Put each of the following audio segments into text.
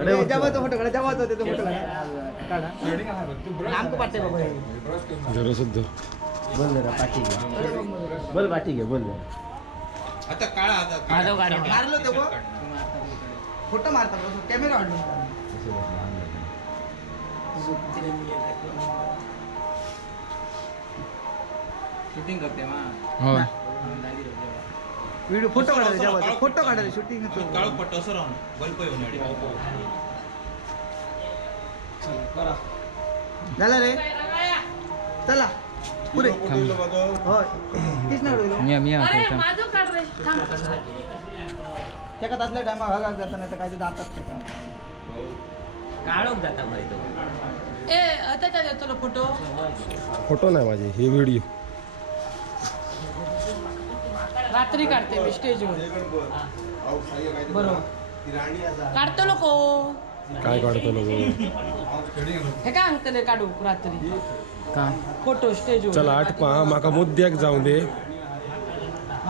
अरे जेव्हा तो फोटो काढा जेव्हा तो फोटो काढा नामको पाठते बाबा जरा सुद्धा बोल जरा पाठी घे बोल पाठी घे बोल आता काळा आता मारलो ते फोटो मारता कॅमेरा ऑन शूटिंग करते मा हो व्हिडिओ फोटो काढायला जेव्हा फोटो काढायला शूटिंग काळो पट्टो असं राहून बल्ब येऊन झालं रे चला पुरे होय किस नाही त्याच्यात असल्या टायमा हा जाता नाही तर काय ते जातात काळोख जाता मध्ये तो ए आता काय देतो फोटो फोटो नाही माझे हे व्हिडिओ रात्री काढते मी स्टेजवर बरोबर काढतो लोक काय काढतो लोक हे काय सांगतले काढू रात्री काय फोटो स्टेजवर चला 8 पहा माका मुद्द्याक जाऊ दे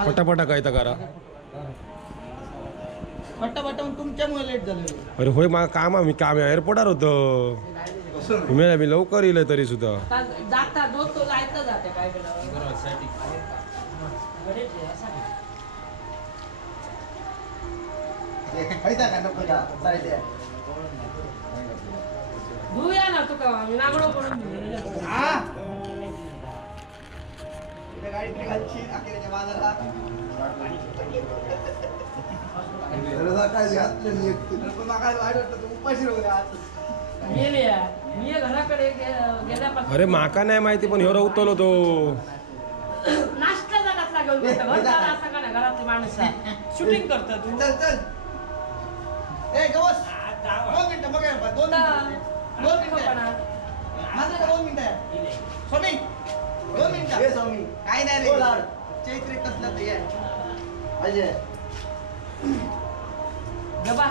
पटापटा काय तर करा पट्टा तुमच्यामुळे लेट झालं अरे होय मा काम मी एअरपोर्टावर होतो मी लवकर येईल तरी सुद्धा जाता जो तो जायचं जाते काय धुया ना तुका मी नागडो करून मी घराकडे गेल्यापासून अरे माका नाही माहिती पण ह्यो रवतलो तो नाश्ता जागात लागेल असं का नाही घरातली माणसं शूटिंग करतात तू चल चल ए गवस 2 मिनिटं बघा 2 मिनिटं माझं 2 मिनिटं स्वामी 2 मिनिटं हे स्वामी काय नाही रे चैत्र कसलं ते अजय गबा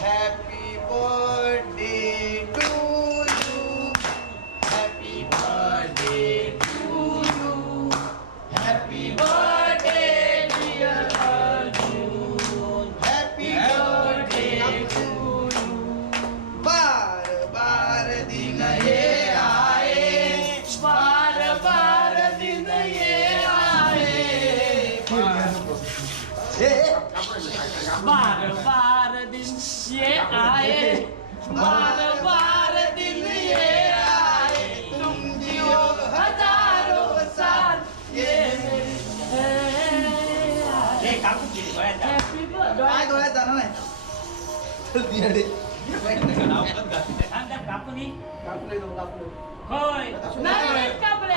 happy birthday to you happy birthday to you happy birthday dear Arjun happy birthday to you बार बार दिन ये आए बार बार दिन ये आए बार बार दिन ये आए बार बार दिन ये आए तुम जियो हजारों साल ये हैप्पी काय डोळ्यात जाणार नाही चल दियाडे कापणी कापले होय नाही कापले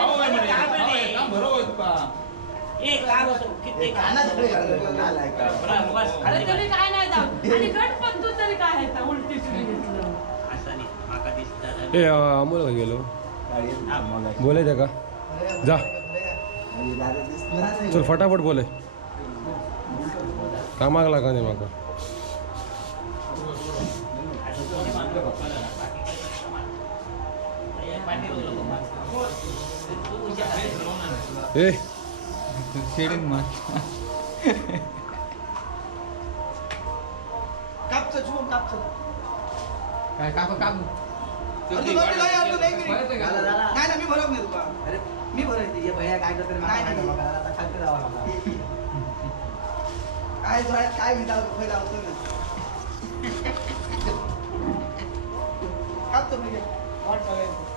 अरे तरी काय नाही जाऊ आणि गणपत तू तरी काय आहे उलटी सुरी घेतलं ए अमोल काय गेलो बोलायचं का जा चल फटाफट बोले कामाक लागा नाही माका ए शेडिंग मार कापचं छुम कापचं काय कापू कापू नाही ना मी भरत नाही तुला अरे मी भरायचे हे भैया काय करते नाही आता खालती जावं लागला काय जोड्यात काय विचार पहिला होतो ना कापतो मी वाट बघायचं